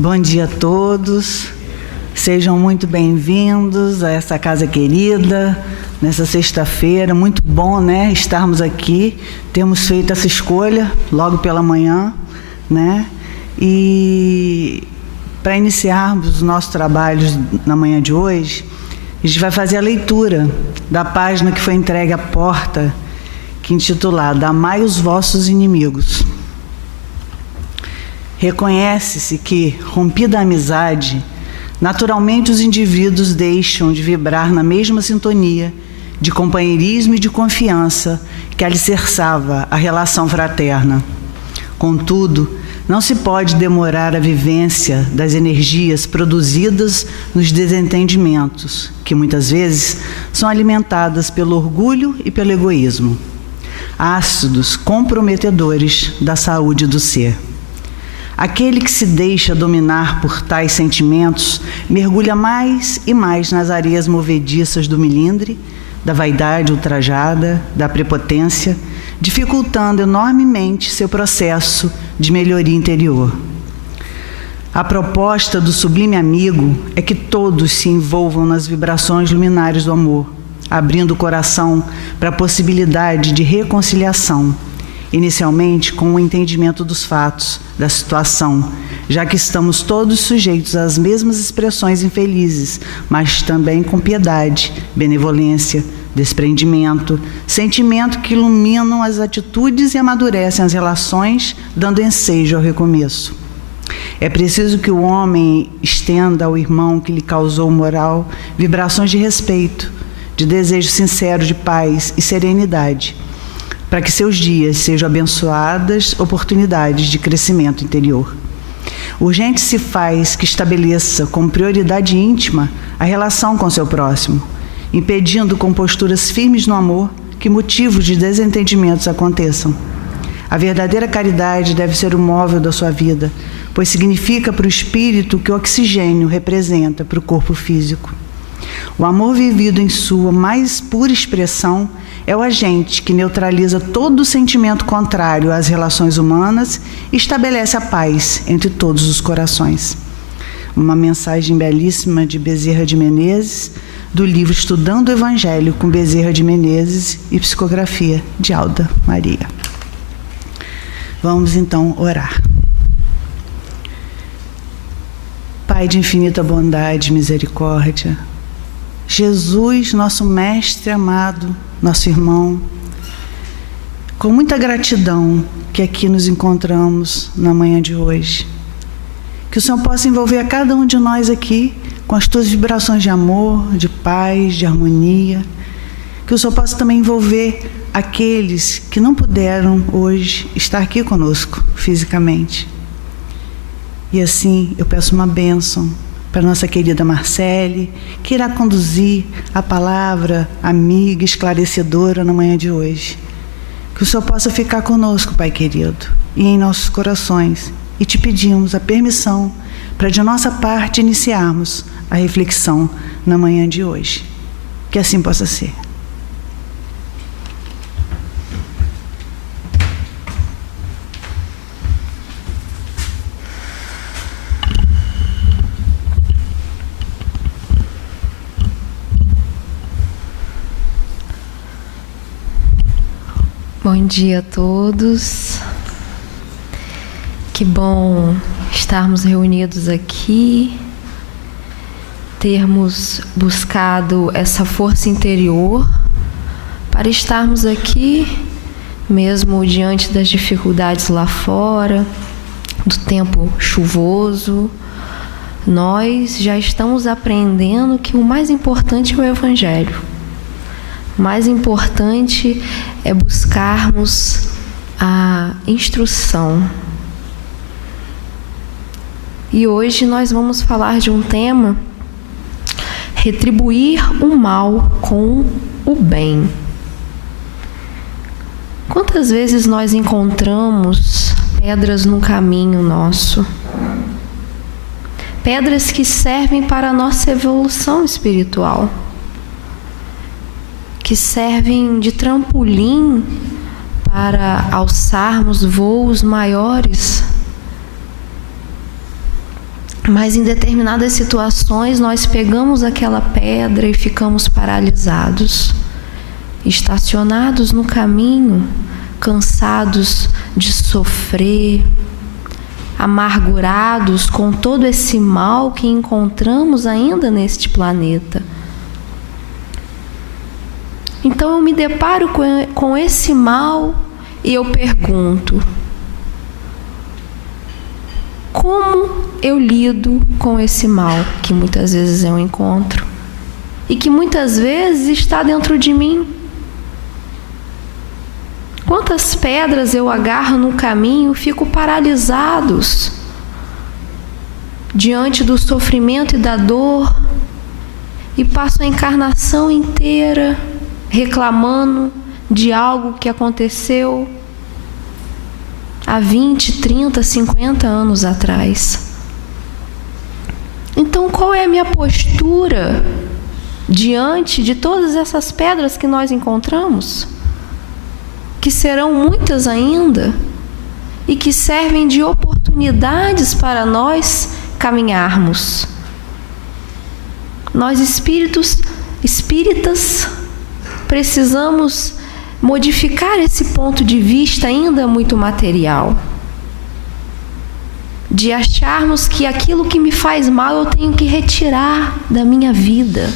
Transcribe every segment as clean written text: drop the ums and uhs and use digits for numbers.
Bom dia a todos, sejam muito bem-vindos a essa casa querida, nessa sexta-feira. Muito bom, né, estarmos aqui. Temos feito essa escolha logo pela manhã, né, e para iniciarmos os nossos trabalhos na manhã de hoje, a gente vai fazer a leitura da página que foi entregue à porta, que é intitulada Amai os vossos inimigos. Reconhece-se que, rompida a amizade, naturalmente os indivíduos deixam de vibrar na mesma sintonia de companheirismo e de confiança que alicerçava a relação fraterna. Contudo, não se pode demorar a vivência das energias produzidas nos desentendimentos, que muitas vezes são alimentadas pelo orgulho e pelo egoísmo, ácidos comprometedores da saúde do ser. Aquele que se deixa dominar por tais sentimentos mergulha mais e mais nas areias movediças do melindre, da vaidade ultrajada, da prepotência, dificultando enormemente seu processo de melhoria interior. A proposta do sublime amigo é que todos se envolvam nas vibrações luminares do amor, abrindo o coração para a possibilidade de reconciliação, inicialmente com o entendimento dos fatos, da situação, já que estamos todos sujeitos às mesmas expressões infelizes, mas também com piedade, benevolência, desprendimento, sentimento que iluminam as atitudes e amadurecem as relações, dando ensejo ao recomeço. É preciso que o homem estenda ao irmão que lhe causou moral vibrações de respeito, de desejo sincero de paz e serenidade, para que seus dias sejam abençoadas oportunidades de crescimento interior. Urgente se faz que estabeleça como prioridade íntima a relação com seu próximo, impedindo com posturas firmes no amor que motivos de desentendimentos aconteçam. A verdadeira caridade deve ser o móvel da sua vida, pois significa para o espírito o que o oxigênio representa para o corpo físico. O amor vivido em sua mais pura expressão é o agente que neutraliza todo sentimento contrário às relações humanas e estabelece a paz entre todos os corações. Uma mensagem belíssima de Bezerra de Menezes, do livro Estudando o Evangelho com Bezerra de Menezes e psicografia de Alda Maria. Vamos então orar. Pai de infinita bondade e misericórdia, Jesus, nosso mestre amado, nosso irmão, com muita gratidão que aqui nos encontramos na manhã de hoje. Que o Senhor possa envolver a cada um de nós aqui com as tuas vibrações de amor, de paz, de harmonia. Que o Senhor possa também envolver aqueles que não puderam hoje estar aqui conosco fisicamente. E assim eu peço uma bênção para nossa querida Marcele, que irá conduzir a palavra amiga, esclarecedora na manhã de hoje. Que o Senhor possa ficar conosco, Pai querido, e em nossos corações. E te pedimos a permissão para de nossa parte iniciarmos a reflexão na manhã de hoje. Que assim possa ser. Bom dia a todos. Que bom estarmos reunidos aqui, termos buscado essa força interior para estarmos aqui, mesmo diante das dificuldades lá fora, do tempo chuvoso. Nós já estamos aprendendo que o mais importante é o Evangelho. O mais importante é buscarmos a instrução. E hoje nós vamos falar de um tema: retribuir o mal com o bem. Quantas vezes nós encontramos pedras no caminho nosso? Pedras que servem para a nossa evolução espiritual, que servem de trampolim para alçarmos voos maiores. Mas em determinadas situações nós pegamos aquela pedra e ficamos paralisados, estacionados no caminho, cansados de sofrer, amargurados com todo esse mal que encontramos ainda neste planeta. Então eu me deparo com esse mal e eu pergunto: como eu lido com esse mal que muitas vezes eu encontro e que muitas vezes está dentro de mim? Quantas pedras eu agarro no caminho, fico paralisados diante do sofrimento e da dor e passo a encarnação inteira reclamando de algo que aconteceu há 20, 30, 50 anos atrás. Então, qual é a minha postura diante de todas essas pedras que nós encontramos? Que serão muitas ainda e que servem de oportunidades para nós caminharmos. Nós espíritas precisamos modificar esse ponto de vista ainda muito material, de acharmos que aquilo que me faz mal eu tenho que retirar da minha vida.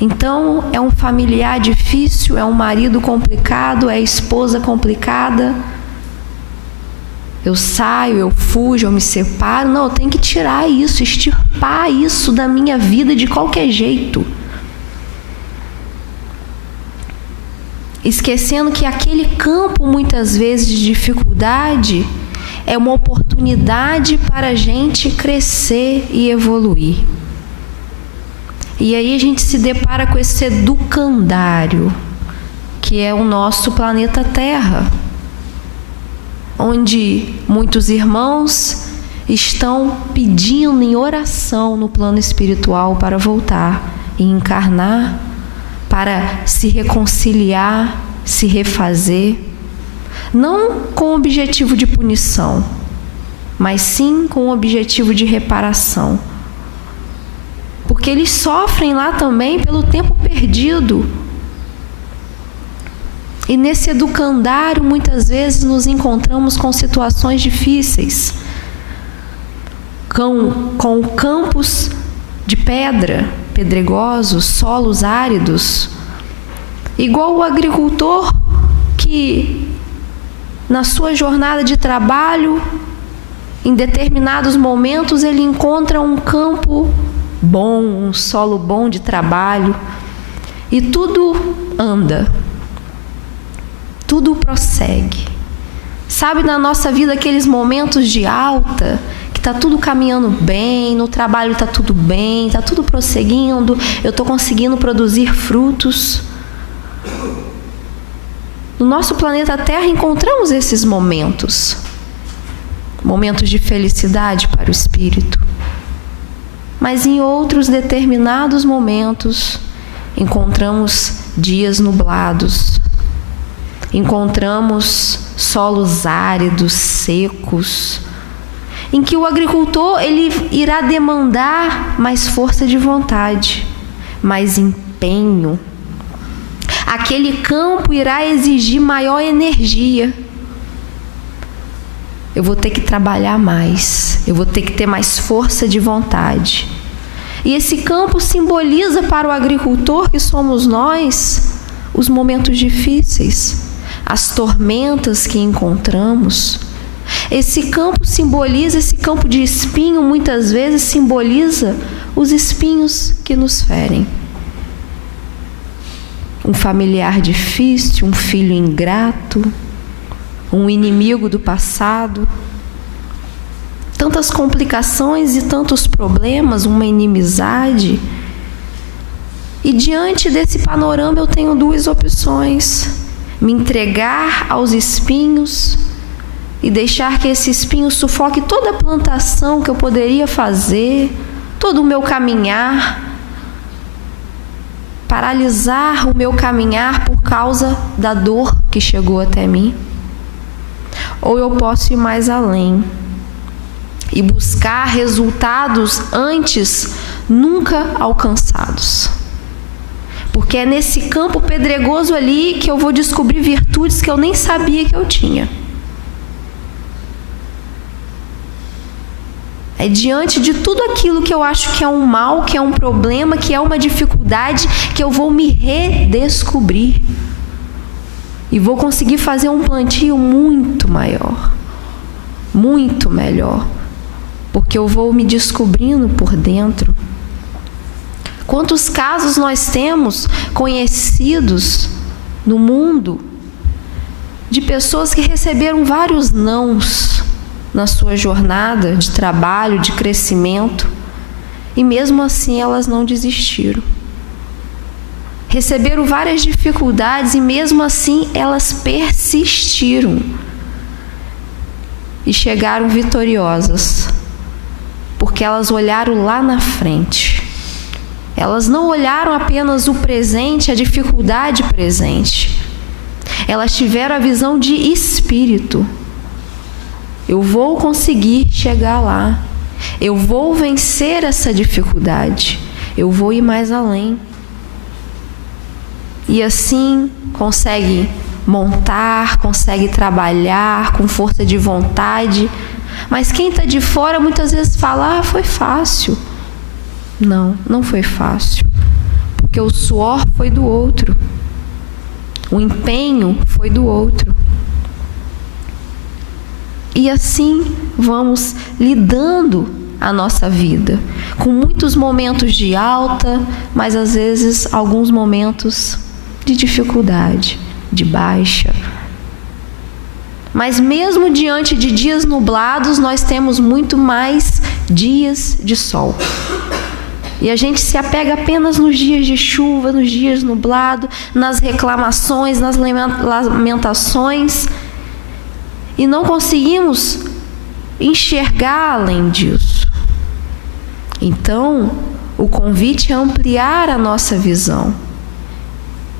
Então, é um familiar difícil, é um marido complicado, é a esposa complicada. Eu saio, eu fujo, eu me separo. Não, eu tenho que tirar isso, extirpar isso da minha vida de qualquer jeito. Esquecendo que aquele campo, muitas vezes, de dificuldade é uma oportunidade para a gente crescer e evoluir. E aí a gente se depara com esse educandário, que é o nosso planeta Terra, onde muitos irmãos estão pedindo em oração no plano espiritual para voltar e encarnar, para se reconciliar, se refazer, não com o objetivo de punição, mas sim com o objetivo de reparação. Porque eles sofrem lá também pelo tempo perdido. E nesse educandário, muitas vezes, nos encontramos com situações difíceis, com campos de pedra, pedregosos, solos áridos, igual o agricultor que, na sua jornada de trabalho, em determinados momentos, ele encontra um campo bom, um solo bom de trabalho, e tudo anda, tudo prossegue. Sabe, na nossa vida, aqueles momentos de alta, que está tudo caminhando bem, no trabalho está tudo bem, está tudo prosseguindo, eu estou conseguindo produzir frutos. No nosso planeta Terra encontramos esses momentos, momentos de felicidade para o espírito. Mas em outros determinados momentos, encontramos dias nublados, encontramos solos áridos, secos, em que o agricultor ele irá demandar mais força de vontade, mais empenho. Aquele campo irá exigir maior energia. Eu vou ter que trabalhar mais, eu vou ter que ter mais força de vontade. E esse campo simboliza para o agricultor, que somos nós, os momentos difíceis, as tormentas que encontramos. Esse campo simboliza, esse campo de espinho, muitas vezes simboliza os espinhos que nos ferem. Um familiar difícil, um filho ingrato, um inimigo do passado, tantas complicações e tantos problemas, uma inimizade. E diante desse panorama eu tenho duas opções: me entregar aos espinhos e deixar que esse espinho sufoque toda a plantação que eu poderia fazer, todo o meu caminhar, paralisar o meu caminhar por causa da dor que chegou até mim. Ou eu posso ir mais além e buscar resultados antes nunca alcançados. Porque é nesse campo pedregoso ali que eu vou descobrir virtudes que eu nem sabia que eu tinha. É diante de tudo aquilo que eu acho que é um mal, que é um problema, que é uma dificuldade, que eu vou me redescobrir. E vou conseguir fazer um plantio muito maior, muito melhor, porque eu vou me descobrindo por dentro. Quantos casos nós temos conhecidos no mundo de pessoas que receberam vários nãos na sua jornada de trabalho, de crescimento, e mesmo assim elas não desistiram. Receberam várias dificuldades e mesmo assim elas persistiram e chegaram vitoriosas, porque elas olharam lá na frente. Elas não olharam apenas o presente, a dificuldade presente. Elas tiveram a visão de espírito. Eu vou conseguir chegar lá. Eu vou vencer essa dificuldade. Eu vou ir mais além. E assim consegue montar, consegue trabalhar com força de vontade. Mas quem está de fora muitas vezes fala: foi fácil. Não, não foi fácil. Porque o suor foi do outro. O empenho foi do outro. E assim vamos lidando a nossa vida, com muitos momentos de alta, mas às vezes alguns momentos de dificuldade, de baixa. Mas mesmo diante de dias nublados, nós temos muito mais dias de sol. E a gente se apega apenas nos dias de chuva, nos dias nublados, nas reclamações, nas lamentações, e não conseguimos enxergar além disso. Então, o convite é ampliar a nossa visão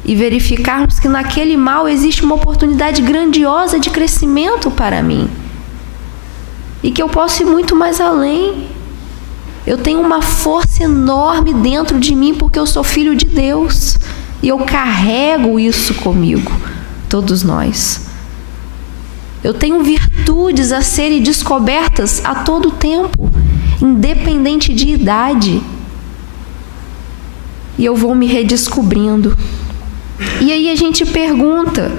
e verificarmos que naquele mal existe uma oportunidade grandiosa de crescimento para mim e que eu posso ir muito mais além. Eu tenho uma força enorme dentro de mim porque eu sou filho de Deus e eu carrego isso comigo, todos nós. Eu tenho virtudes a serem descobertas a todo tempo, independente de idade. E eu vou me redescobrindo. E aí a gente pergunta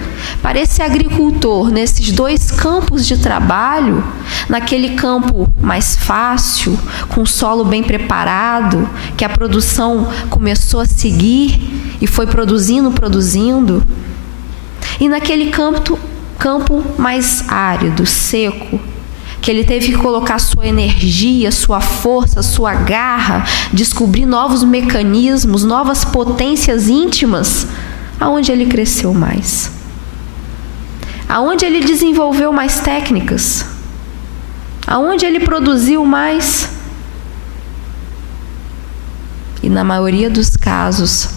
para esse agricultor, nesses dois campos de trabalho, naquele campo mais fácil, com o solo bem preparado, que a produção começou a seguir e foi produzindo, e naquele campo mais árido, seco, que ele teve que colocar sua energia, sua força, sua garra, descobrir novos mecanismos, novas potências íntimas, aonde ele cresceu mais, aonde ele desenvolveu mais técnicas, aonde ele produziu mais. E na maioria dos casos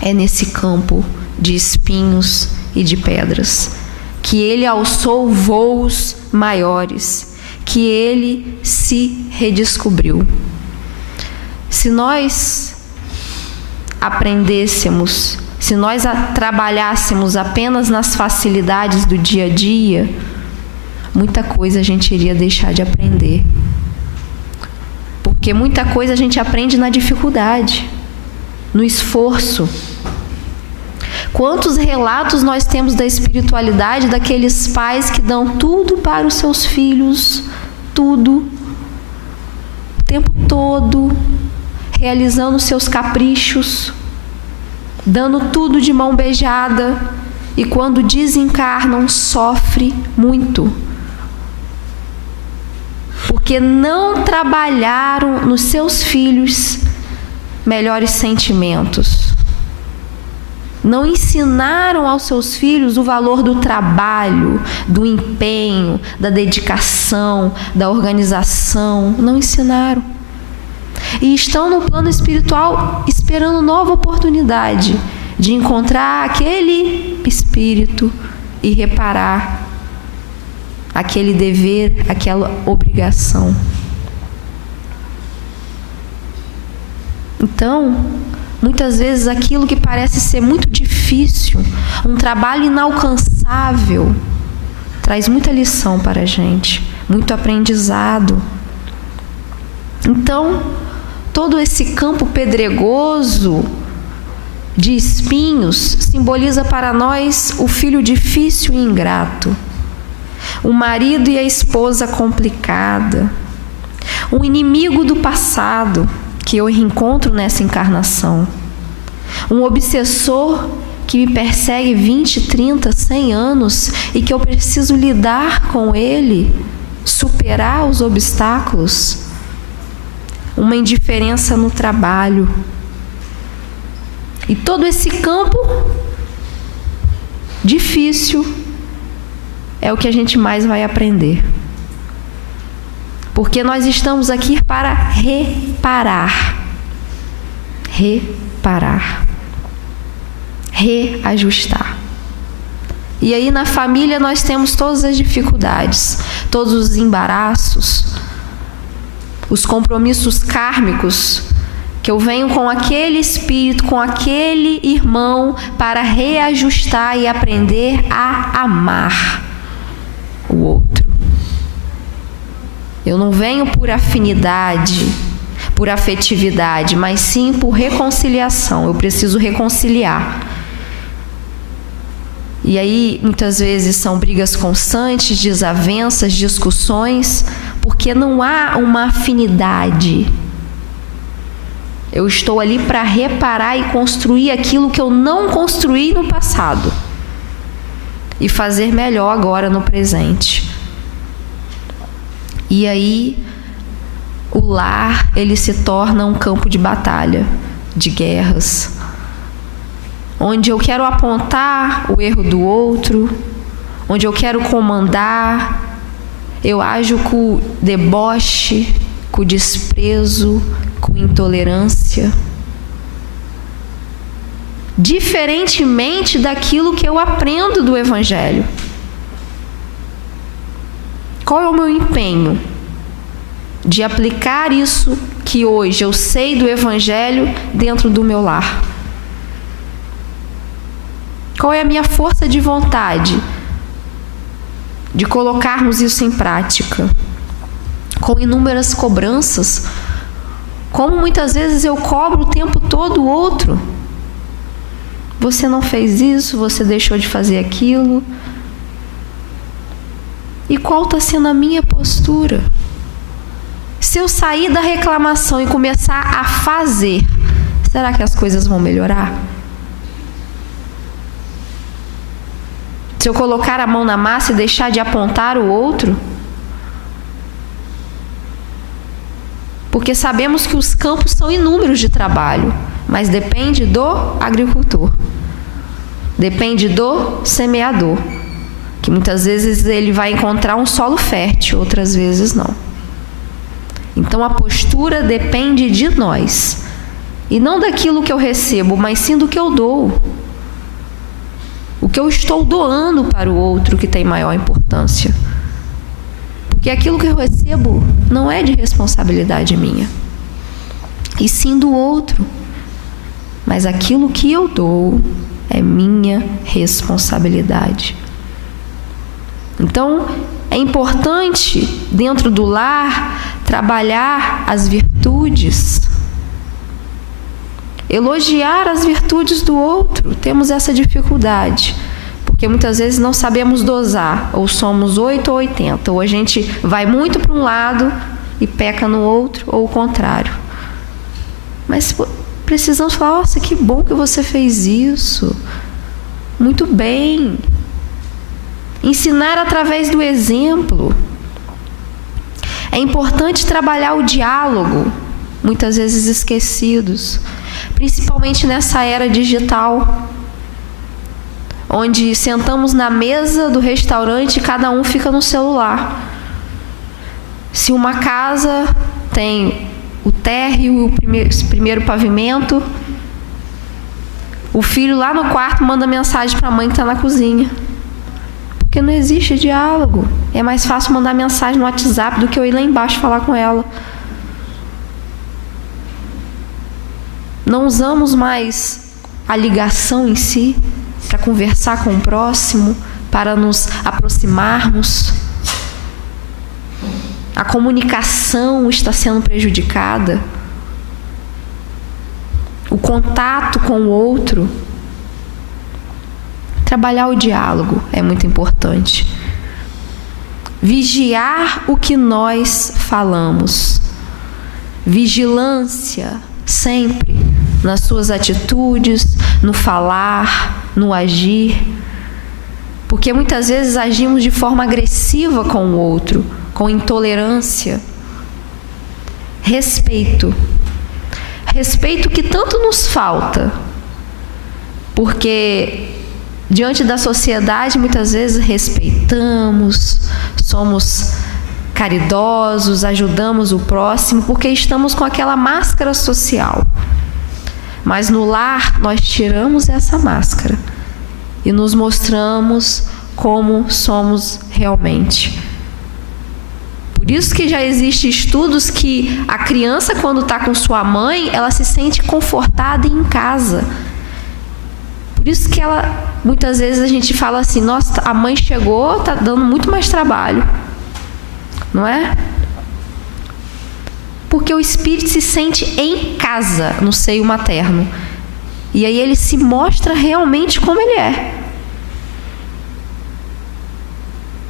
é nesse campo de espinhos e de pedras que ele alçou voos maiores, que ele se redescobriu. Se nós aprendêssemos, se nós trabalhássemos apenas nas facilidades do dia a dia, muita coisa a gente iria deixar de aprender. Porque muita coisa a gente aprende na dificuldade, no esforço. Quantos relatos nós temos da espiritualidade daqueles pais que dão tudo para os seus filhos, tudo, o tempo todo, realizando seus caprichos, dando tudo de mão beijada, e quando desencarnam sofre muito, porque não trabalharam nos seus filhos melhores sentimentos. Não ensinaram aos seus filhos o valor do trabalho, do empenho, da dedicação, da organização. Não ensinaram. E estão no plano espiritual esperando nova oportunidade de encontrar aquele espírito e reparar aquele dever, aquela obrigação. Então, muitas vezes aquilo que parece ser muito difícil, um trabalho inalcançável, traz muita lição para a gente, muito aprendizado. Então, todo esse campo pedregoso de espinhos simboliza para nós o filho difícil e ingrato, o marido e a esposa complicada, o inimigo do passado que eu reencontro nessa encarnação, um obsessor que me persegue 20, 30, 100 anos e que eu preciso lidar com ele, superar os obstáculos, uma indiferença no trabalho. E todo esse campo difícil é o que a gente mais vai aprender. Porque nós estamos aqui para reparar, reajustar. E aí na família nós temos todas as dificuldades, todos os embaraços, os compromissos kármicos, que eu venho com aquele espírito, com aquele irmão, para reajustar e aprender a amar o outro. Eu não venho por afinidade, por afetividade, mas sim por reconciliação. Eu preciso reconciliar. E aí, muitas vezes, são brigas constantes, desavenças, discussões, porque não há uma afinidade. Eu estou ali para reparar e construir aquilo que eu não construí no passado. E fazer melhor agora no presente. E aí, o lar, ele se torna um campo de batalha, de guerras, onde eu quero apontar o erro do outro, onde eu quero comandar, eu ajo com deboche, com desprezo, com intolerância, diferentemente daquilo que eu aprendo do Evangelho. Qual é o meu empenho de aplicar isso que hoje eu sei do Evangelho dentro do meu lar? Qual é a minha força de vontade de colocarmos isso em prática? Com inúmeras cobranças, como muitas vezes eu cobro o tempo todo o outro. Você não fez isso, você deixou de fazer aquilo. E qual está sendo a minha postura? Se eu sair da reclamação e começar a fazer, será que as coisas vão melhorar? Se eu colocar a mão na massa e deixar de apontar o outro? Porque sabemos que os campos são inúmeros de trabalho, mas depende do agricultor, depende do semeador, que muitas vezes ele vai encontrar um solo fértil, outras vezes não. Então a postura depende de nós, e não daquilo que eu recebo, mas sim do que eu dou. O que eu estou doando para o outro que tem maior importância. Porque aquilo que eu recebo não é de responsabilidade minha, e sim do outro. Mas aquilo que eu dou é minha responsabilidade. Então, é importante, dentro do lar, trabalhar as virtudes, elogiar as virtudes do outro. Temos essa dificuldade, porque muitas vezes não sabemos dosar, ou somos 8 ou 80, ou a gente vai muito para um lado e peca no outro, ou o contrário. Mas precisamos falar: nossa, que bom que você fez isso, muito bem. Ensinar através do exemplo. É importante trabalhar o diálogo, muitas vezes esquecidos, principalmente nessa era digital, onde sentamos na mesa do restaurante e cada um fica no celular. Se uma casa tem o térreo, o primeiro pavimento, o filho lá no quarto manda mensagem para a mãe que está na cozinha, Porque não existe diálogo. É mais fácil mandar mensagem no WhatsApp do que eu ir lá embaixo falar com ela. Não usamos mais a ligação em si para conversar com o próximo, para nos aproximarmos. A comunicação está sendo prejudicada. O contato com o outro. Trabalhar o diálogo é muito importante. Vigiar o que nós falamos. Vigilância sempre nas suas atitudes, no falar, no agir. Porque muitas vezes agimos de forma agressiva com o outro, com intolerância. Respeito. Respeito que tanto nos falta. Porque diante da sociedade, muitas vezes respeitamos, somos caridosos, ajudamos o próximo, porque estamos com aquela máscara social. Mas no lar, nós tiramos essa máscara e nos mostramos como somos realmente. Por isso que já existem estudos que a criança, quando está com sua mãe, ela se sente confortada em casa. Por isso que muitas vezes a gente fala assim, nossa, a mãe chegou, está dando muito mais trabalho. Não é? Porque o espírito se sente em casa, no seio materno. E aí ele se mostra realmente como ele é.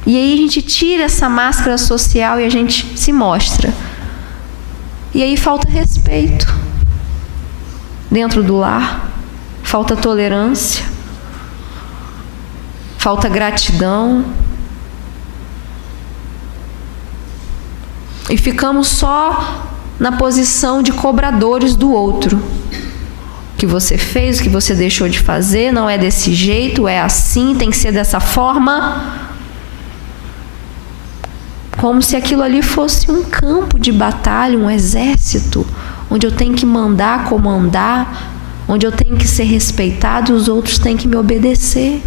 E aí a gente tira essa máscara social e a gente se mostra. E aí falta respeito dentro do lar. Falta tolerância, falta gratidão. E ficamos só na posição de cobradores do outro. O que você fez, o que você deixou de fazer, não é desse jeito, é assim, tem que ser dessa forma. Como se aquilo ali fosse um campo de batalha, um exército, onde eu tenho que mandar, comandar, onde eu tenho que ser respeitado e os outros têm que me obedecer.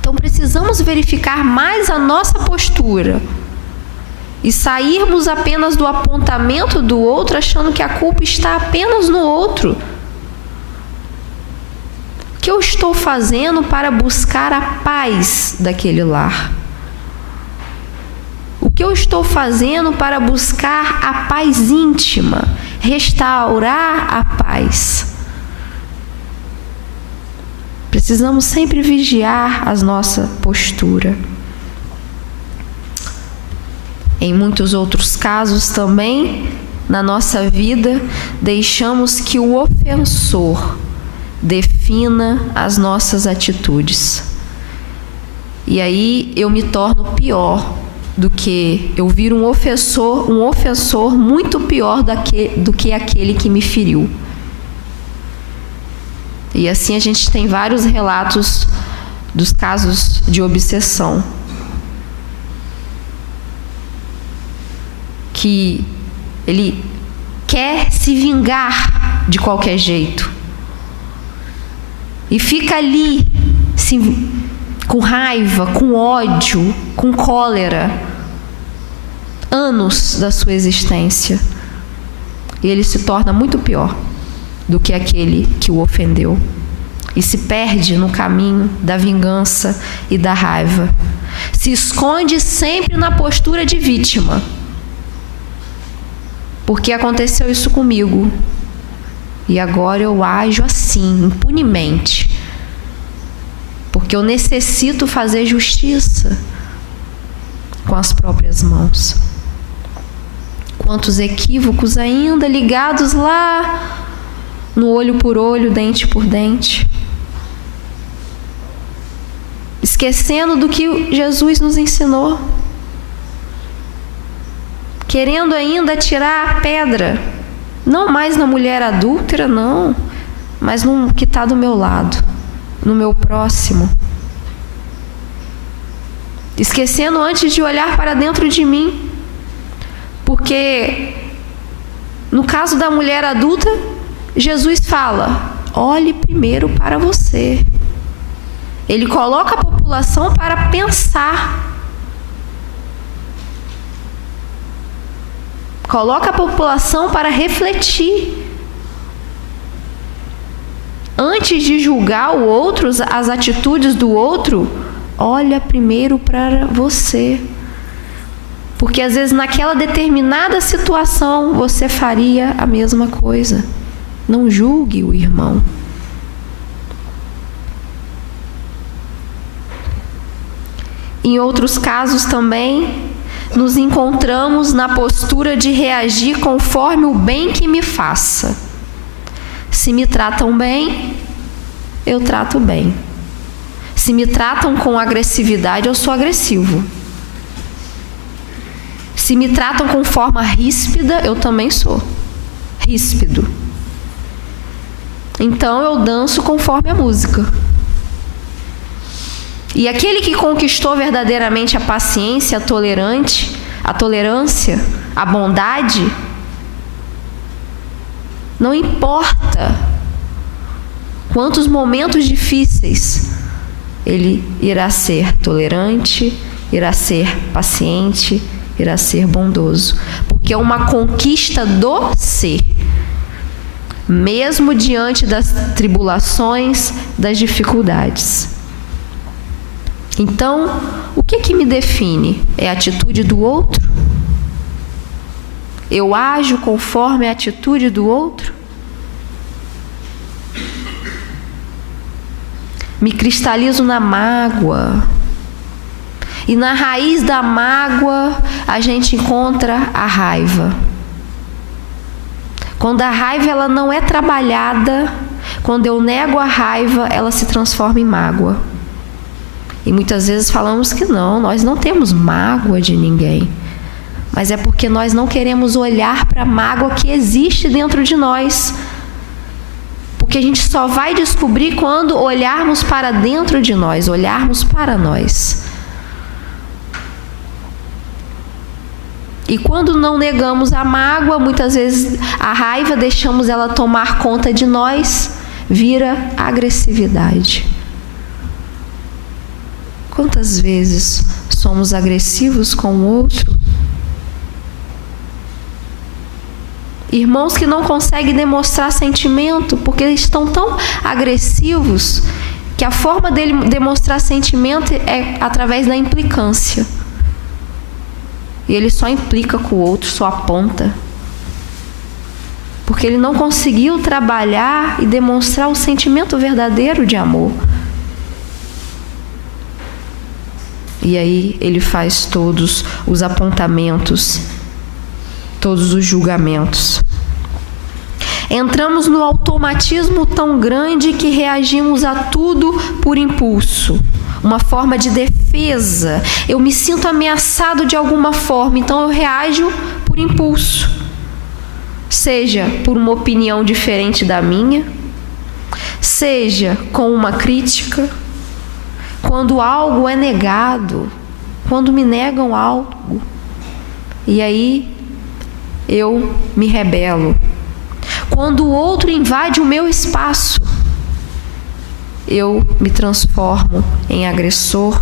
Então precisamos verificar mais a nossa postura e sairmos apenas do apontamento do outro, achando que a culpa está apenas no outro. O que eu estou fazendo para buscar a paz daquele lar? O que eu estou fazendo para buscar a paz íntima, restaurar a paz? Precisamos sempre vigiar a nossa postura. Em muitos outros casos também, na nossa vida, deixamos que o ofensor defina as nossas atitudes. E aí eu me torno pior do que eu viro um ofensor muito pior do que aquele que me feriu. E assim a gente tem vários relatos dos casos de obsessão, que ele quer se vingar de qualquer jeito e fica ali com raiva, com ódio, com cólera, anos da sua existência, e ele se torna muito pior do que aquele que o ofendeu e se perde no caminho da vingança e da raiva. Se esconde sempre na postura de vítima, porque aconteceu isso comigo e agora eu ajo assim, impunemente, porque eu necessito fazer justiça com as próprias mãos. Quantos equívocos ainda ligados lá no olho por olho, dente por dente, esquecendo do que Jesus nos ensinou, querendo ainda tirar a pedra, não mais na mulher adúltera, não, mas no que está do meu lado, no meu próximo, esquecendo antes de olhar para dentro de mim, porque no caso da mulher adulta, Jesus fala: olhe primeiro para você. Ele coloca a população população para pensar. Coloca a população para refletir. Antes de julgar o outro, as atitudes do outro, olha primeiro para você. Porque às vezes naquela determinada situação você faria a mesma coisa. Não julgue o irmão. Em outros casos também, nos encontramos na postura de reagir conforme o bem que me faça. Se me tratam bem, eu trato bem. Se me tratam com agressividade, eu sou agressivo. Se me tratam com forma ríspida, eu também sou ríspido. Então eu danço conforme a música. E aquele que conquistou verdadeiramente a paciência, a tolerância, a bondade, não importa quantos momentos difíceis, ele irá ser tolerante, irá ser paciente, irá ser bondoso, porque é uma conquista do ser, mesmo diante das tribulações, das dificuldades. Então, o que me define? É a atitude do outro? Eu ajo conforme a atitude do outro? Me cristalizo na mágoa. E na raiz da mágoa, a gente encontra a raiva. Quando a raiva ela não é trabalhada, quando eu nego a raiva, ela se transforma em mágoa. E muitas vezes falamos que não, nós não temos mágoa de ninguém. Mas é porque nós não queremos olhar para a mágoa que existe dentro de nós. Porque a gente só vai descobrir quando olharmos para dentro de nós, olharmos para nós. E quando não negamos a mágoa, muitas vezes a raiva, deixamos ela tomar conta de nós, vira agressividade. Quantas vezes somos agressivos com o outro? Irmãos que não conseguem demonstrar sentimento porque estão tão agressivos que a forma dele demonstrar sentimento é através da implicância. E ele só implica com o outro, só aponta. Porque ele não conseguiu trabalhar e demonstrar o sentimento verdadeiro de amor. E aí ele faz todos os apontamentos, todos os julgamentos. Entramos no automatismo tão grande que reagimos a tudo por impulso. Uma forma de defesa. Eu me sinto ameaçado de alguma forma, então eu reajo por impulso. Seja por uma opinião diferente da minha, seja com uma crítica, quando algo é negado, quando me negam algo, e aí eu me rebelo. Quando o outro invade o meu espaço, eu me transformo em agressor.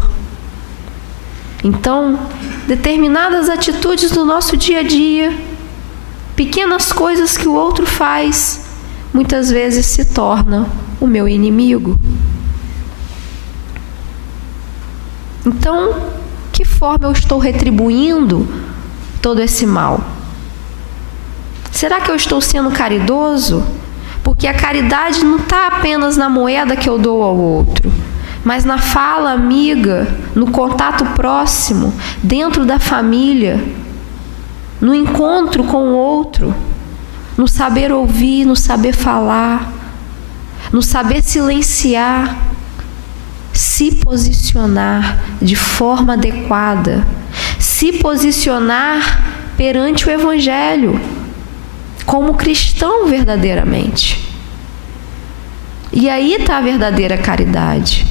Então, determinadas atitudes do nosso dia a dia, pequenas coisas que o outro faz, muitas vezes se tornam o meu inimigo. Então, que forma eu estou retribuindo todo esse mal? Será que eu estou sendo caridoso? Porque a caridade não está apenas na moeda que eu dou ao outro, mas na fala amiga, no contato próximo, dentro da família, no encontro com o outro, no saber ouvir, no saber falar, no saber silenciar, se posicionar de forma adequada, se posicionar perante o Evangelho, como cristão verdadeiramente. E aí está a verdadeira caridade.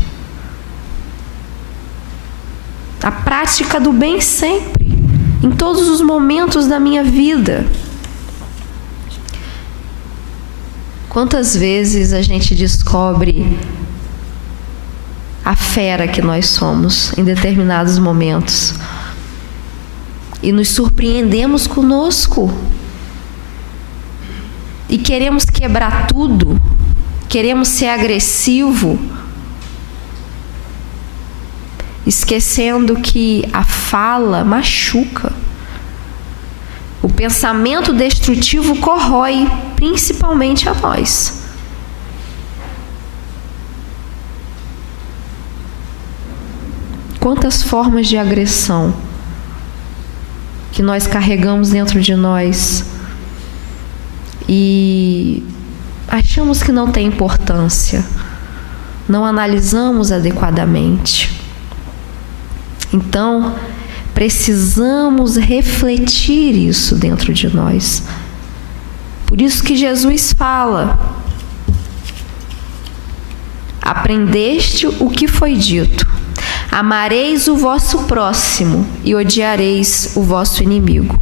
A prática do bem sempre, em todos os momentos da minha vida. Quantas vezes a gente descobre a fera que nós somos em determinados momentos. E nos surpreendemos conosco. E queremos quebrar tudo. Queremos ser agressivo. Esquecendo que a fala machuca. O pensamento destrutivo corrói, principalmente a nós. Quantas formas de agressão que nós carregamos dentro de nós e achamos que não tem importância, não analisamos adequadamente. Então, precisamos refletir isso dentro de nós. Por isso que Jesus fala: aprendeste o que foi dito, amareis o vosso próximo e odiareis o vosso inimigo.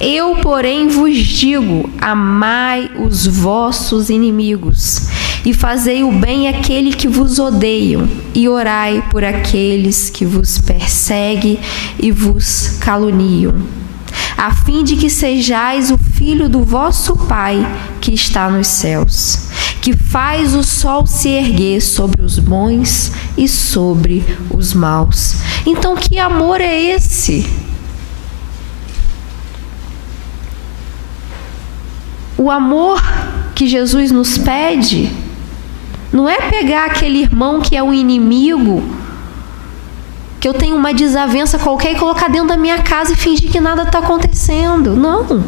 Eu, porém, vos digo, amai os vossos inimigos e fazei o bem àquele que vos odeiam e orai por aqueles que vos perseguem e vos caluniam, a fim de que sejais o filho do vosso Pai que está nos céus, que faz o sol se erguer sobre os bons e sobre os maus. Então, que amor é esse? O amor que Jesus nos pede não é pegar aquele irmão que é um inimigo, que eu tenho uma desavença qualquer, e colocar dentro da minha casa e fingir que nada está acontecendo. Não.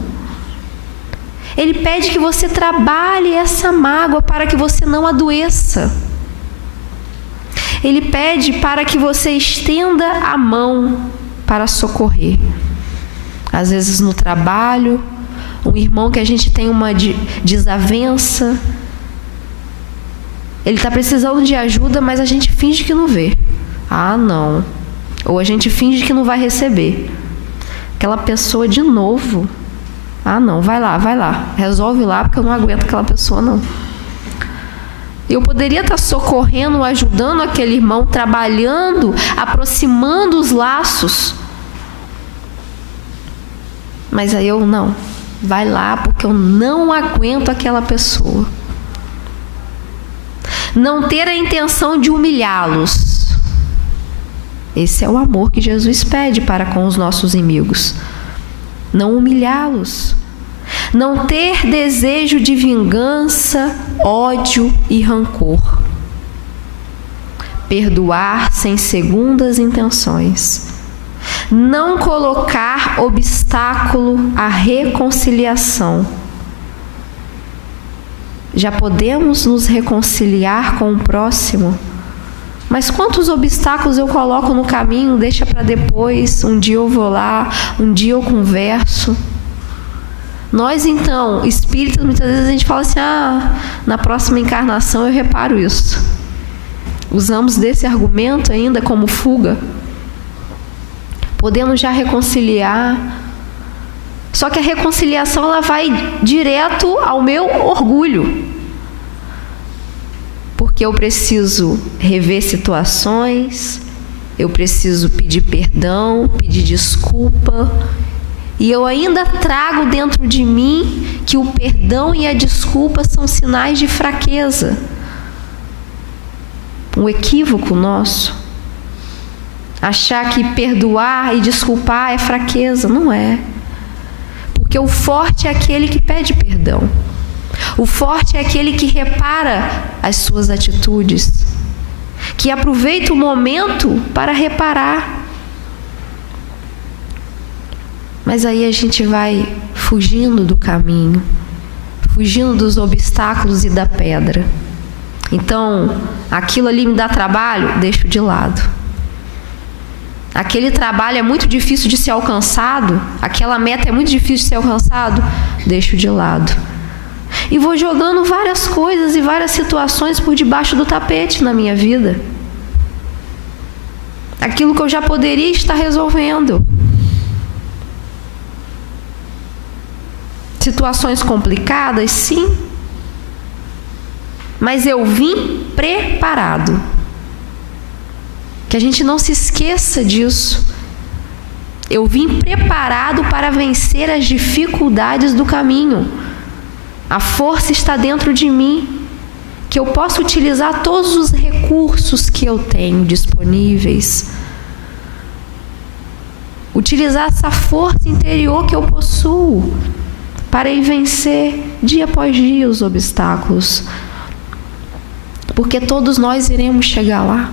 Ele pede que você trabalhe essa mágoa para que você não adoeça. Ele pede para que você estenda a mão para socorrer. Às vezes no trabalho, um irmão que a gente tem uma desavença, ele está precisando de ajuda, mas a gente finge que não vê. Ah, não. Ou a gente finge que não vai receber. Aquela pessoa de novo. Ah, não, vai lá. Resolve lá, porque eu não aguento aquela pessoa, não. Eu poderia estar socorrendo, ajudando aquele irmão, trabalhando, aproximando os laços. Mas aí eu não. Vai lá, porque eu não aguento aquela pessoa. Não ter a intenção de humilhá-los. Esse é o amor que Jesus pede para com os nossos inimigos. Não humilhá-los. Não ter desejo de vingança, ódio e rancor. Perdoar sem segundas intenções. Não colocar obstáculo à reconciliação. Já podemos nos reconciliar com o próximo, mas quantos obstáculos eu coloco no caminho, deixa para depois, um dia eu vou lá, um dia eu converso. Nós então, espíritas, muitas vezes a gente fala assim, na próxima encarnação eu reparo isso. Usamos desse argumento ainda como fuga. Podemos já reconciliar. Só que a reconciliação ela vai direto ao meu orgulho. Porque eu preciso rever situações, eu preciso pedir perdão, pedir desculpa. E eu ainda trago dentro de mim que o perdão e a desculpa são sinais de fraqueza. Um equívoco nosso. Achar que perdoar e desculpar é fraqueza. Não é. Porque o forte é aquele que pede perdão. O forte é aquele que repara as suas atitudes. Que aproveita o momento para reparar. Mas aí a gente vai fugindo do caminho. Fugindo dos obstáculos e da pedra. Então, aquilo ali me dá trabalho, deixo de lado. Aquele trabalho é muito difícil de ser alcançado, aquela meta é muito difícil de ser alcançado, deixo de lado. E vou jogando várias coisas e várias situações por debaixo do tapete na minha vida. Aquilo que eu já poderia estar resolvendo. Situações complicadas, sim. Mas eu vim preparado. Que a gente não se esqueça disso. Eu vim preparado para vencer as dificuldades do caminho. A força está dentro de mim, que eu posso utilizar todos os recursos que eu tenho disponíveis. Utilizar essa força interior que eu possuo para ir vencer dia após dia os obstáculos. Porque todos nós iremos chegar lá.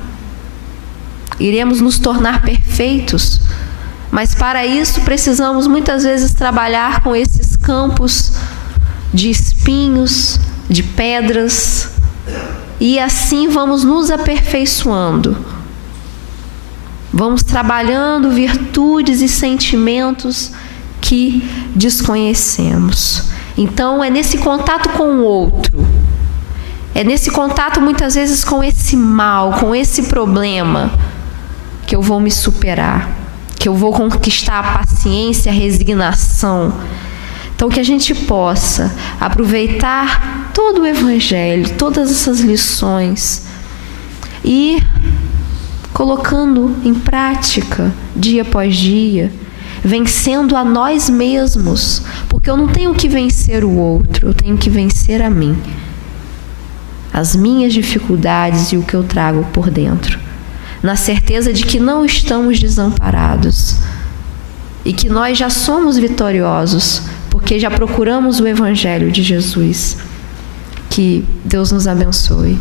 Iremos nos tornar perfeitos. Mas para isso precisamos muitas vezes trabalhar com esses campos de espinhos, de pedras, e assim vamos nos aperfeiçoando. Vamos trabalhando virtudes e sentimentos que desconhecemos. Então é nesse contato com o outro, é nesse contato muitas vezes com esse mal, com esse problema, que eu vou me superar, que eu vou conquistar a paciência, a resignação. Então que a gente possa aproveitar todo o Evangelho, todas essas lições, e colocando em prática dia após dia, vencendo a nós mesmos, porque eu não tenho que vencer o outro, eu tenho que vencer a mim, as minhas dificuldades e o que eu trago por dentro, na certeza de que não estamos desamparados e que nós já somos vitoriosos, porque já procuramos o Evangelho de Jesus. Que Deus nos abençoe.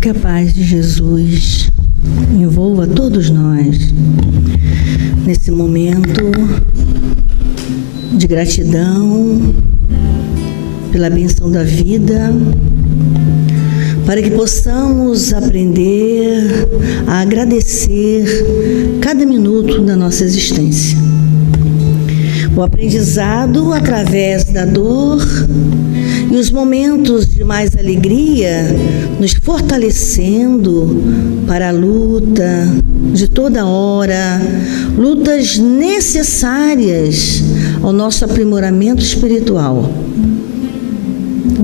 Que a paz de Jesus envolva todos nós nesse momento de gratidão pela bênção da vida, para que possamos aprender a agradecer cada minuto da nossa existência. O aprendizado através da dor e os momentos de mais alegria nos fortalecendo para a luta de toda hora, lutas necessárias ao nosso aprimoramento espiritual.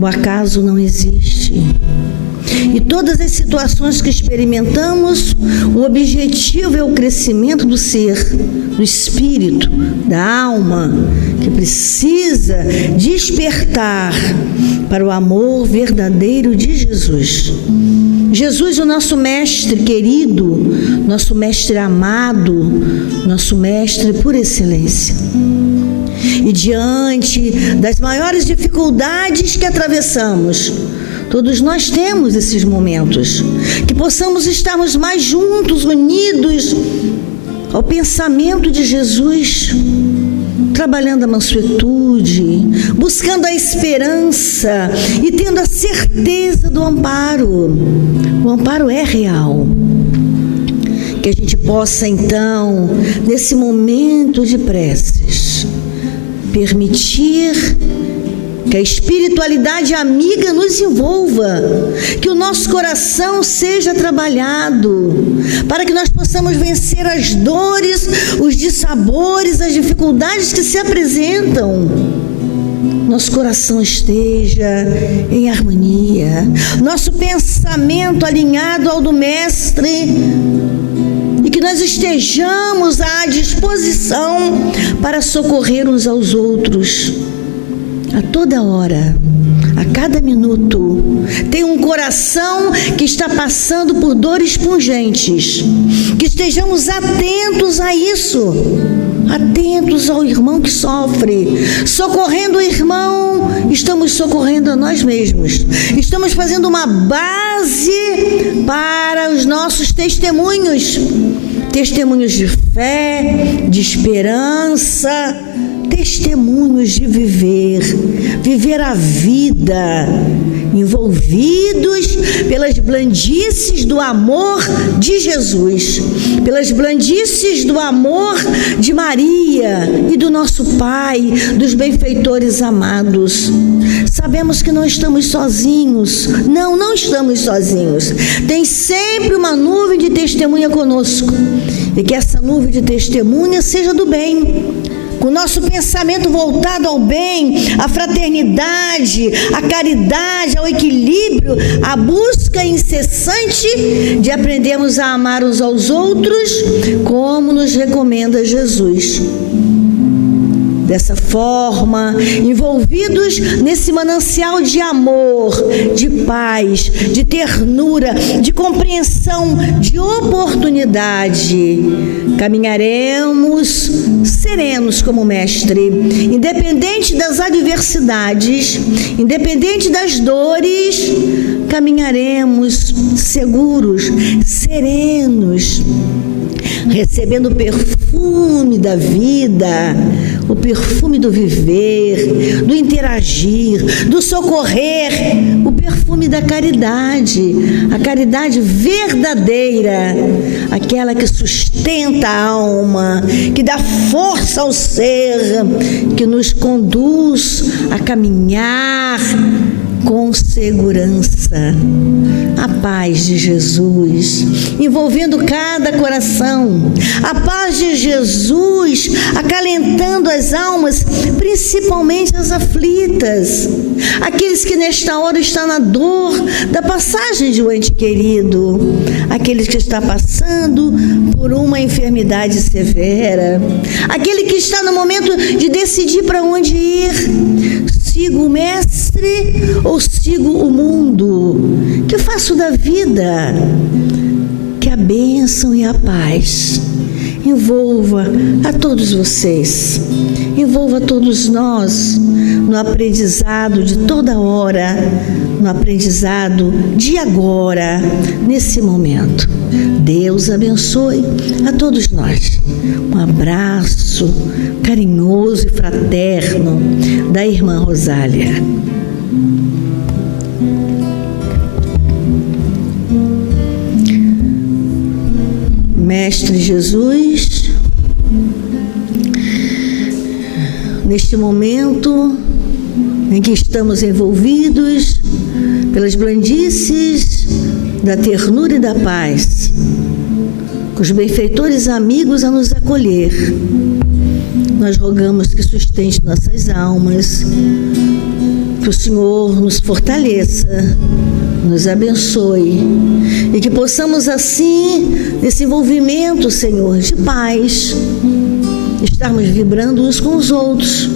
O acaso não existe. E todas as situações que experimentamos, o objetivo é o crescimento do ser, do espírito, da alma, que precisa despertar para o amor verdadeiro de Jesus. Jesus, o nosso mestre querido, nosso mestre amado, nosso mestre por excelência. E diante das maiores dificuldades que atravessamos, todos nós temos esses momentos, que possamos estarmos mais juntos, unidos ao pensamento de Jesus, trabalhando a mansuetude, buscando a esperança e tendo a certeza do amparo. O amparo é real. Que a gente possa, então, nesse momento de preces, permitir Que a espiritualidade amiga nos envolva, que o nosso coração seja trabalhado, para que nós possamos vencer as dores, os dissabores, as dificuldades que se apresentam. Nosso coração esteja em harmonia, nosso pensamento alinhado ao do Mestre, e que nós estejamos à disposição para socorrer uns aos outros. A toda hora, a cada minuto, tem um coração que está passando por dores pungentes. Que estejamos atentos a isso, atentos ao irmão que sofre. Socorrendo o irmão, estamos socorrendo a nós mesmos. Estamos fazendo uma base para os nossos testemunhos. Testemunhos de fé, de esperança, testemunhos de viver a vida, envolvidos pelas blandices do amor de Jesus, pelas blandices do amor de Maria e do nosso Pai, dos benfeitores amados. Sabemos que não estamos sozinhos, não estamos sozinhos. Tem sempre uma nuvem de testemunha conosco, e que essa nuvem de testemunha seja do bem, com o nosso pensamento voltado ao bem, à fraternidade, à caridade, ao equilíbrio, à busca incessante de aprendermos a amar uns aos outros, como nos recomenda Jesus. Dessa forma, envolvidos nesse manancial de amor, de paz, de ternura, de compreensão, de oportunidade, caminharemos serenos como o Mestre, independente das adversidades, independente das dores, caminharemos seguros, serenos, recebendo o perfume da vida, o perfume do viver, do interagir, do socorrer, o perfume da caridade, a caridade verdadeira, aquela que sustenta a alma, que dá força ao ser, que nos conduz a caminhar com segurança. A paz de Jesus envolvendo cada coração, a paz de Jesus acalentando as almas, principalmente as aflitas, aqueles que nesta hora estão na dor da passagem de um ente querido, aqueles que estão passando por uma enfermidade severa, aquele que está no momento de decidir para onde ir. Sigo o Mestre ou sigo o mundo? Que faço da vida? Que a bênção e a paz envolva a todos vocês, envolva a todos nós no aprendizado de toda hora, no aprendizado de agora, nesse momento. Deus abençoe a todos nós. Um abraço carinhoso e fraterno da irmã Rosália. Mestre Jesus, neste momento em que estamos envolvidos pelas blandices da ternura e da paz, com os benfeitores amigos a nos acolher, nós rogamos que sustente nossas almas, que o Senhor nos fortaleça, nos abençoe, e que possamos assim, nesse envolvimento, Senhor, de paz, estarmos vibrando uns com os outros,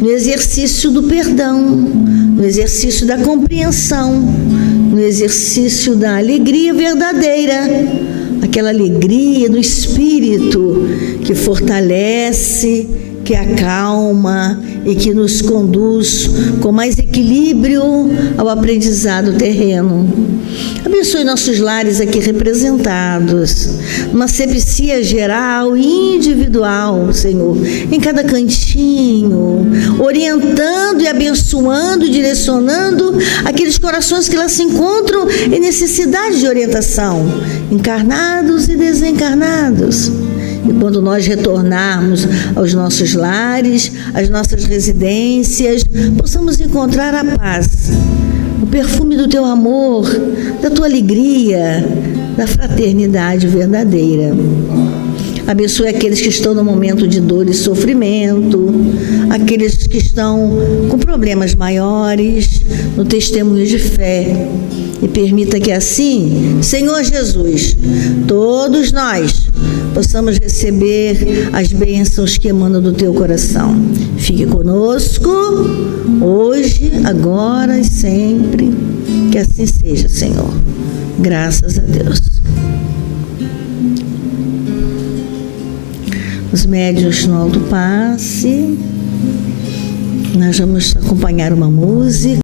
no exercício do perdão, no exercício da compreensão, no exercício da alegria verdadeira, aquela alegria do Espírito que fortalece, que acalma e que nos conduz com mais equilíbrio ao aprendizado terreno. Abençoe nossos lares aqui representados, numa sepsia geral e individual, Senhor, em cada cantinho, orientando e abençoando, direcionando aqueles corações que lá se encontram em necessidade de orientação, encarnados e desencarnados. E quando nós retornarmos aos nossos lares, às nossas residências, possamos encontrar a paz, o perfume do teu amor, da tua alegria, da fraternidade verdadeira. Abençoe aqueles que estão no momento de dor e sofrimento, aqueles que estão com problemas maiores, no testemunho de fé. E permita que assim, Senhor Jesus, todos nós possamos receber as bênçãos que emanam do teu coração. Fique conosco, hoje, agora e sempre. Que assim seja, Senhor. Graças a Deus. Os médiuns no alto passe, nós vamos acompanhar uma música.